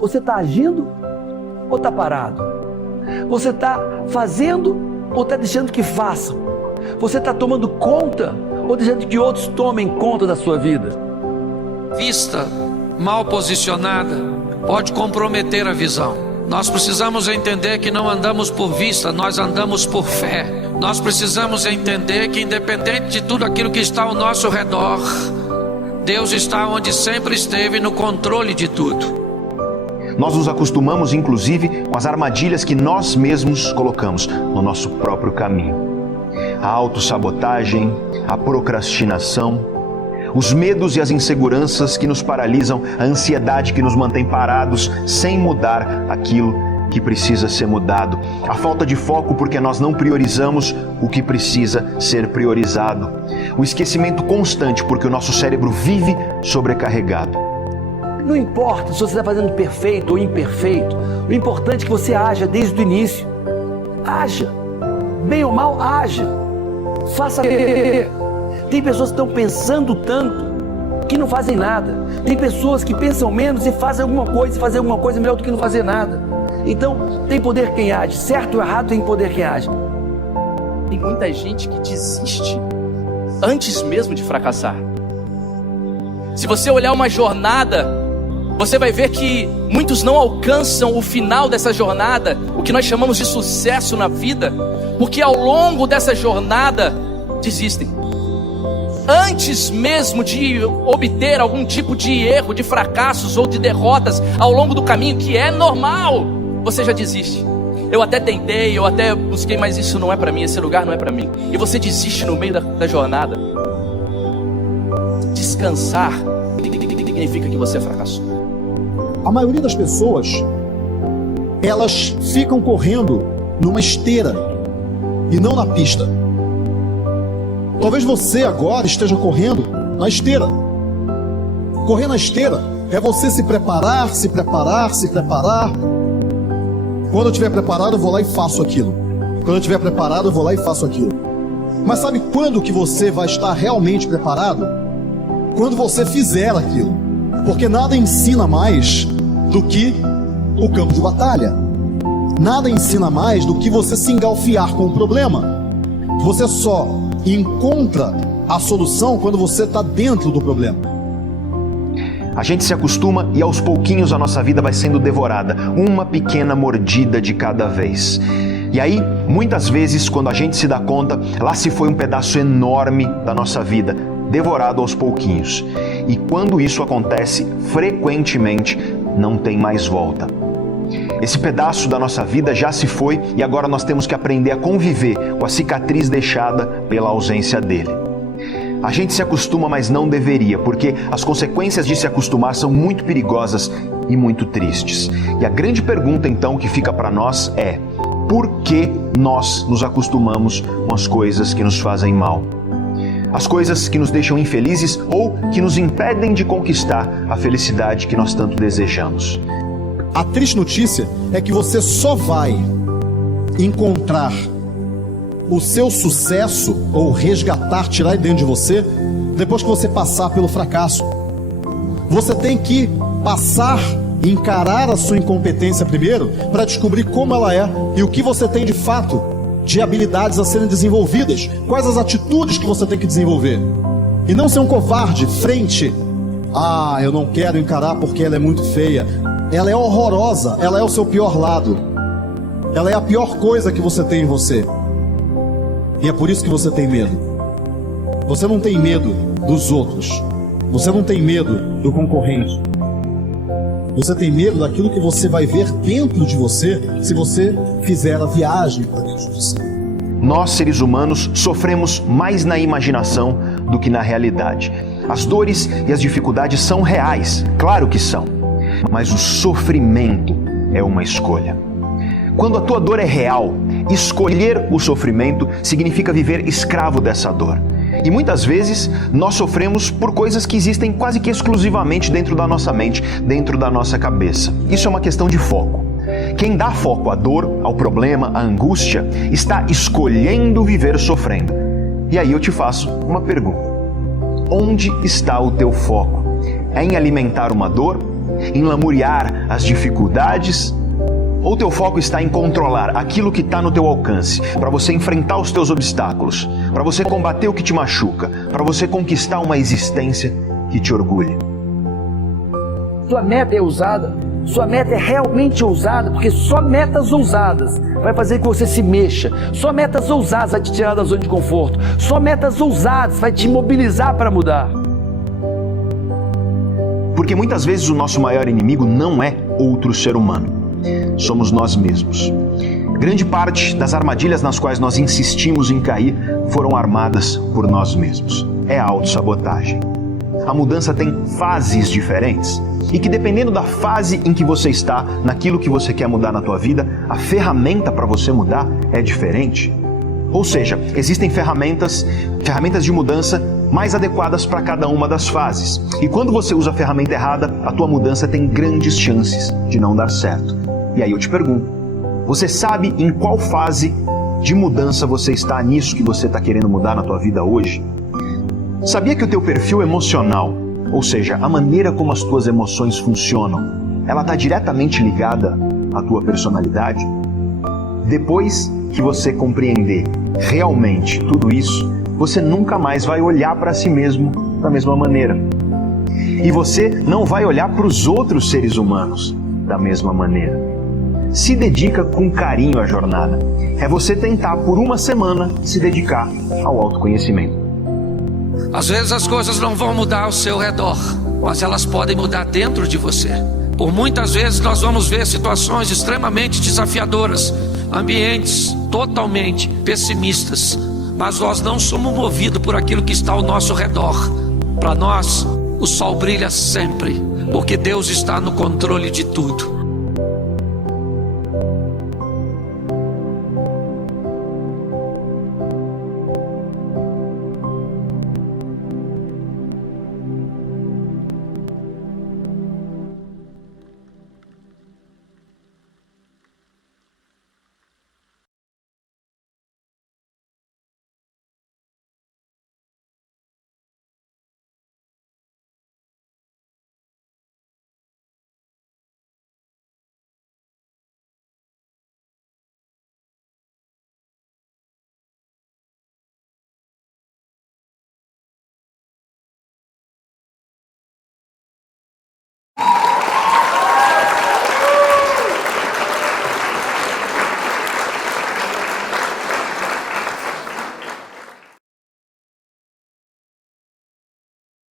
Você está agindo ou está parado? Você está fazendo ou está deixando que façam? Você está tomando conta ou deixando que outros tomem conta da sua vida? Vista mal posicionada pode comprometer a visão. Nós precisamos entender que não andamos por vista, nós andamos por fé. Nós precisamos entender que, independente de tudo aquilo que está ao nosso redor, Deus está onde sempre esteve, no controle de tudo. Nós nos acostumamos, inclusive, com as armadilhas que nós mesmos colocamos no nosso próprio caminho. A autossabotagem, a procrastinação, os medos e as inseguranças que nos paralisam, a ansiedade que nos mantém parados sem mudar aquilo que precisa ser mudado, a falta de foco porque nós não priorizamos o que precisa ser priorizado, o esquecimento constante porque o nosso cérebro vive sobrecarregado. Não importa se você está fazendo perfeito ou imperfeito, o importante é que você haja desde o início. Haja, bem ou mal, haja. Faça. Tem pessoas que estão pensando tanto que não fazem nada. Tem pessoas que pensam menos e fazem alguma coisa, e fazer alguma coisa melhor do que não fazer nada. Então, tem poder quem age. Certo ou errado, tem poder quem age. Tem muita gente que desiste antes mesmo de fracassar. Se você olhar uma jornada, você vai ver que muitos não alcançam o final dessa jornada, o que nós chamamos de sucesso na vida, porque ao longo dessa jornada desistem. Antes mesmo de obter algum tipo de erro, de fracassos ou de derrotas ao longo do caminho, que é normal, você já desiste. Eu até tentei, eu até busquei, mas isso não é para mim, esse lugar não é para mim. E você desiste no meio da jornada. Descansar significa que você fracassou. A maioria das pessoas, elas ficam correndo numa esteira e não na pista. Talvez você agora esteja correndo na esteira. Correr na esteira é você se preparar, se preparar, se preparar. Quando eu estiver preparado, eu vou lá e faço aquilo. Quando eu estiver preparado, eu vou lá e faço aquilo. Mas sabe quando que você vai estar realmente preparado? Quando você fizer aquilo. Porque nada ensina mais do que o campo de batalha. Nada ensina mais do que você se engalfiar com o problema. Você só encontra a solução quando você está dentro do problema. A gente se acostuma e aos pouquinhos a nossa vida vai sendo devorada, uma pequena mordida de cada vez. E aí, muitas vezes, quando a gente se dá conta, lá se foi um pedaço enorme da nossa vida, devorado aos pouquinhos. E quando isso acontece, frequentemente, não tem mais volta. Esse pedaço da nossa vida já se foi e agora nós temos que aprender a conviver com a cicatriz deixada pela ausência dele. A gente se acostuma, mas não deveria, porque as consequências de se acostumar são muito perigosas e muito tristes. E a grande pergunta então que fica para nós é: por que nós nos acostumamos com as coisas que nos fazem mal? As coisas que nos deixam infelizes ou que nos impedem de conquistar a felicidade que nós tanto desejamos. A triste notícia é que você só vai encontrar o seu sucesso ou resgatar, tirar de dentro de você, depois que você passar pelo fracasso. Você tem que passar, encarar a sua incompetência primeiro, para descobrir como ela é e o que você tem de fato de habilidades a serem desenvolvidas, quais as atitudes que você tem que desenvolver. E não ser um covarde frente a eu não quero encarar porque ela é muito feia. Ela é horrorosa, ela é o seu pior lado. Ela é a pior coisa que você tem em você. E é por isso que você tem medo. Você não tem medo dos outros. Você não tem medo do concorrente. Você tem medo daquilo que você vai ver dentro de você se você fizer a viagem para dentro de você. Nós, seres humanos, sofremos mais na imaginação do que na realidade. As dores e as dificuldades são reais, claro que são. Mas o sofrimento é uma escolha. Quando a tua dor é real, escolher o sofrimento significa viver escravo dessa dor. E muitas vezes nós sofremos por coisas que existem quase que exclusivamente dentro da nossa mente, dentro da nossa cabeça. Isso é uma questão de foco. Quem dá foco à dor, ao problema, à angústia, está escolhendo viver sofrendo. E aí eu te faço uma pergunta. Onde está o teu foco? É em alimentar uma dor em lamuriar as dificuldades? Ou teu foco está em controlar aquilo que está no teu alcance, para você enfrentar os teus obstáculos, para você combater o que te machuca, para você conquistar uma existência que te orgulhe? Sua meta é ousada, sua meta é realmente ousada, porque só metas ousadas vai fazer com que você se mexa, só metas ousadas vai te tirar da zona de conforto, só metas ousadas vai te mobilizar para mudar. Porque muitas vezes o nosso maior inimigo não é outro ser humano. Somos nós mesmos. Grande parte das armadilhas nas quais nós insistimos em cair foram armadas por nós mesmos. É a autossabotagem. A mudança tem fases diferentes e que, dependendo da fase em que você está, naquilo que você quer mudar na tua vida, a ferramenta para você mudar é diferente. Ou seja, existem ferramentas de mudança mais adequadas para cada uma das fases. E quando você usa a ferramenta errada, a tua mudança tem grandes chances de não dar certo. E aí eu te pergunto, você sabe em qual fase de mudança você está nisso que você está querendo mudar na tua vida hoje? Sabia que o teu perfil emocional, ou seja, a maneira como as tuas emoções funcionam, ela está diretamente ligada à tua personalidade? Depois que você compreender realmente tudo isso, você nunca mais vai olhar para si mesmo da mesma maneira. E você não vai olhar para os outros seres humanos da mesma maneira. Se dedica com carinho à jornada. É você tentar por uma semana se dedicar ao autoconhecimento. Às vezes as coisas não vão mudar ao seu redor, mas elas podem mudar dentro de você. Por muitas vezes nós vamos ver situações extremamente desafiadoras, ambientes totalmente pessimistas, mas nós não somos movidos por aquilo que está ao nosso redor. Para nós, o sol brilha sempre, porque Deus está no controle de tudo.